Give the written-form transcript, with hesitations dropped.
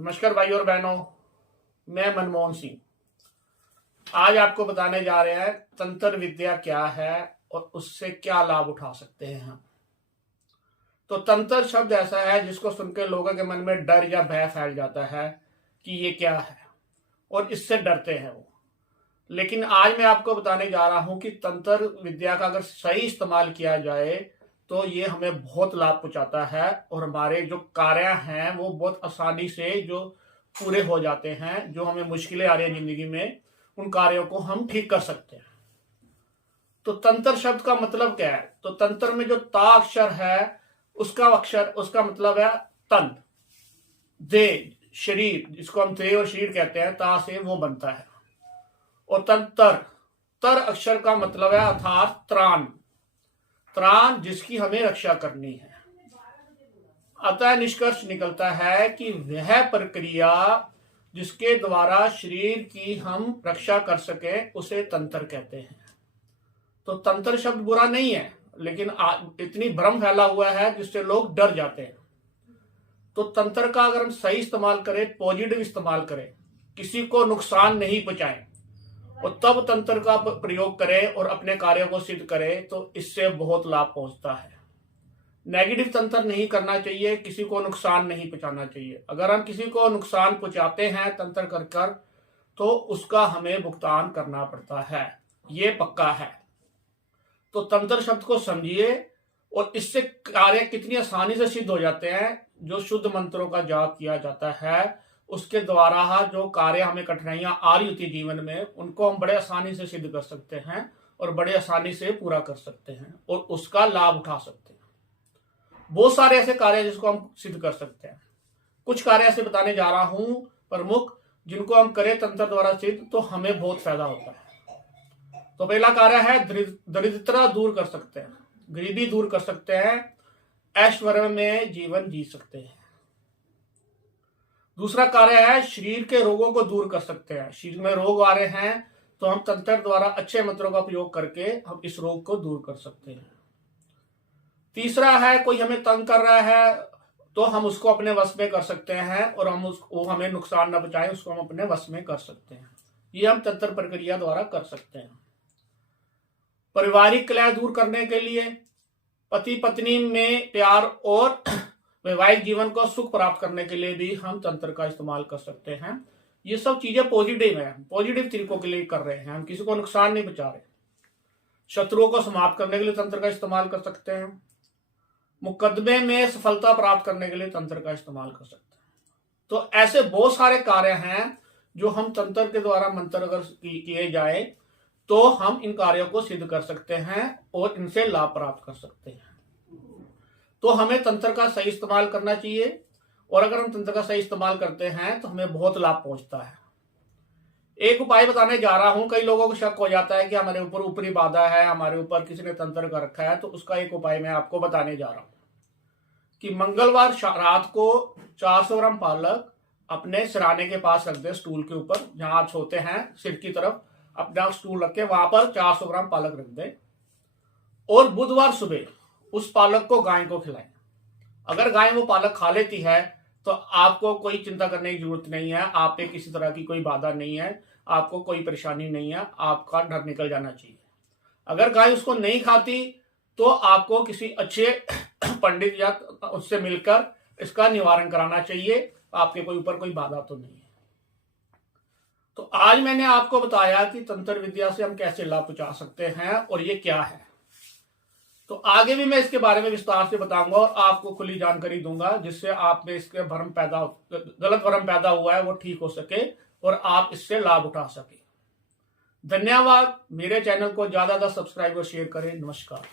नमस्कार भाई और बहनों, मैं मनमोहन सिंह आज आपको बताने जा रहे हैं तंत्र विद्या क्या है और उससे क्या लाभ उठा सकते हैं हम। तो तंत्र शब्द ऐसा है जिसको सुनकर लोगों के मन में डर या भय फैल जाता है कि ये क्या है और इससे डरते हैं वो। लेकिन आज मैं आपको बताने जा रहा हूं कि तंत्र विद्या का अगर सही इस्तेमाल किया जाए तो ये हमें बहुत लाभ पहुंचाता है और हमारे जो कार्य हैं वो बहुत आसानी से जो पूरे हो जाते हैं। जो हमें मुश्किलें आ रही है जिंदगी में, उन कार्यों को हम ठीक कर सकते हैं। तो तंत्र शब्द का मतलब क्या है? तो तंत्र में जो ता अक्षर है उसका मतलब है तंत्र, देह, शरीर, जिसको हम देह और शरीर कहते हैं, ता से वो बनता है। और तंत्र तर अक्षर का मतलब है अर्थात त्राण, त्राण जिसकी हमें रक्षा करनी है। अतः निष्कर्ष निकलता है कि वह प्रक्रिया जिसके द्वारा शरीर की हम रक्षा कर सके उसे तंत्र कहते हैं। तो तंत्र शब्द बुरा नहीं है, लेकिन इतनी भ्रम फैला हुआ है जिससे लोग डर जाते हैं। तो तंत्र का अगर हम सही इस्तेमाल करें, पॉजिटिव इस्तेमाल करें, किसी को नुकसान नहीं पहुंचाएं और तब तंत्र का प्रयोग करें और अपने कार्यों को सिद्ध करें तो इससे बहुत लाभ पहुंचता है। नेगेटिव तंत्र नहीं करना चाहिए, किसी को नुकसान नहीं पहुंचाना चाहिए। अगर हम किसी को नुकसान पहुंचाते हैं तंत्र कर कर तो उसका हमें भुगतान करना पड़ता है, ये पक्का है। तो तंत्र शब्द को समझिए और इससे कार्य कितनी आसानी से सिद्ध हो जाते हैं। जो शुद्ध मंत्रों का जाप किया जाता है उसके द्वारा जो कार्य हमें कठिनाइयां आ रही होती जीवन में, उनको हम बड़े आसानी से सिद्ध कर सकते हैं और बड़े आसानी से पूरा कर सकते हैं और उसका लाभ उठा सकते हैं। बहुत सारे ऐसे कार्य जिसको हम सिद्ध कर सकते हैं। कुछ कार्य ऐसे बताने जा रहा हूं प्रमुख, जिनको हम करें तंत्र द्वारा सिद्ध तो हमें बहुत फायदा होता है। तो पहला कार्य है दरिद्रता दूर कर सकते हैं, गरीबी दूर कर सकते हैं, ऐश्वर्य में जीवन जी सकते हैं। दूसरा कार्य है शरीर के रोगों को दूर कर सकते हैं। शरीर में रोग आ रहे हैं तो हम तंत्र द्वारा अच्छे मंत्रों का उपयोग करके हम इस रोग को दूर कर सकते हैं। तीसरा है कोई हमें तंग कर रहा है तो हम उसको अपने वश में कर सकते हैं और वो हमें नुकसान न पहुंचाए, उसको हम अपने वश में कर सकते हैं। ये हम तंत्र प्रक्रिया द्वारा कर सकते हैं। पारिवारिक कलह दूर करने के लिए, पति पत्नी में प्यार और वैवाहिक जीवन को सुख प्राप्त करने के लिए भी हम तंत्र का इस्तेमाल कर सकते हैं। ये सब चीजें पॉजिटिव है, पॉजिटिव तरीकों के लिए कर रहे हैं, हम किसी को नुकसान नहीं पहुंचा रहे। शत्रुओं को समाप्त करने के लिए तंत्र का इस्तेमाल कर सकते हैं। मुकदमे में सफलता प्राप्त करने के लिए तंत्र का इस्तेमाल कर सकते हैं। तो ऐसे बहुत सारे कार्य हैं जो हम तंत्र के द्वारा मंत्र अगर किए जाए तो हम इन कार्यों को सिद्ध कर सकते हैं और इनसे लाभ प्राप्त कर सकते हैं। तो हमें तंत्र का सही इस्तेमाल करना चाहिए और अगर हम तंत्र का सही इस्तेमाल करते हैं तो हमें बहुत लाभ पहुंचता है। एक उपाय बताने जा रहा हूं। कई लोगों को शक हो जाता है कि हमारे ऊपर ऊपरी बाधा है, हमारे ऊपर किसी ने तंत्र कर रखा है। तो उसका एक उपाय मैं आपको बताने जा रहा हूं कि मंगलवार रात को 400 ग्राम पालक अपने सिराने के पास रख दे, स्टूल के ऊपर जहां आप सोते हैं सिर की तरफ अपना स्टूल रख के वहां पर 400 ग्राम पालक रख दे और बुधवार सुबह उस पालक को गाय को खिलाएं। अगर गाय वो पालक खा लेती है तो आपको कोई चिंता करने की जरूरत नहीं है, आप पे किसी तरह की कोई बाधा नहीं है, आपको कोई परेशानी नहीं है, आपका डर निकल जाना चाहिए। अगर गाय उसको नहीं खाती तो आपको किसी अच्छे पंडित या उससे मिलकर इसका निवारण कराना चाहिए। आपके कोई ऊपर कोई बाधा तो नहीं है। तो आज मैंने आपको बताया कि तंत्र विद्या से हम कैसे लाभ पहुंचा सकते हैं और ये क्या है। तो आगे भी मैं इसके बारे में विस्तार से बताऊंगा और आपको खुली जानकारी दूंगा जिससे आप में इसके गलत भ्रम पैदा हुआ है वो ठीक हो सके और आप इससे लाभ उठा सके। धन्यवाद। मेरे चैनल को ज्यादा सब्सक्राइब और शेयर करें। नमस्कार।